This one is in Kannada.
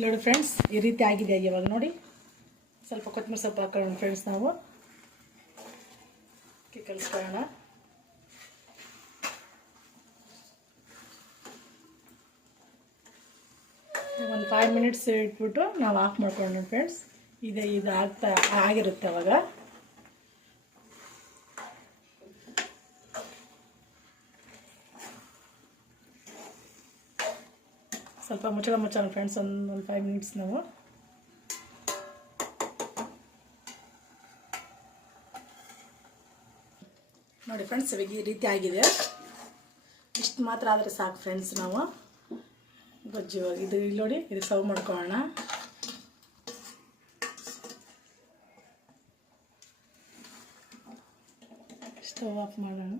ನೋಡಿ ಫ್ರೆಂಡ್ಸ್, ಈ ರೀತಿ ಆಗಿದೆ. ಇವಾಗ ನೋಡಿ ಸ್ವಲ್ಪ ಕೊತ್ತಂಬರಿ ಸೊಪ್ಪು ಹಾಕೊಳ್ಳೋಣ ಫ್ರೆಂಡ್ಸ್. ನಾವು ಕಲಿಸ್ಕೊಳ್ಳೋಣ. ಒಂದು 5 ಮಿನಿಟ್ಸ್ ಇಟ್ಬಿಟ್ಟು ನಾವು ಆಫ್ ಮಾಡ್ಕೊಳ್ಳೋಣ ಫ್ರೆಂಡ್ಸ್. ಇದು ಆಗಿರುತ್ತೆ ಅವಾಗ. ಸ್ವಲ್ಪ ಮುಚ್ಚೋಣ ಫ್ರೆಂಡ್ಸ್, ಒಂದು 5 ಮಿನಿಟ್ಸ್ ನಾವು. ನೋಡಿ ಫ್ರೆಂಡ್ಸ್, ಇವಾಗ ಈ ರೀತಿ ಆಗಿದೆ. ಇಷ್ಟು ಮಾತ್ರ ಆದರೆ ಸಾಕು ಫ್ರೆಂಡ್ಸ್. ನಾವು ಗೊಜ್ಜು ಇವಾಗ ಇದು ಇಲ್ಲಿ ನೋಡಿ, ಇದು ಸರ್ವ್ ಮಾಡ್ಕೊಳ್ಳೋಣ. ಸ್ಟವ್ ಆಫ್ ಮಾಡೋಣ.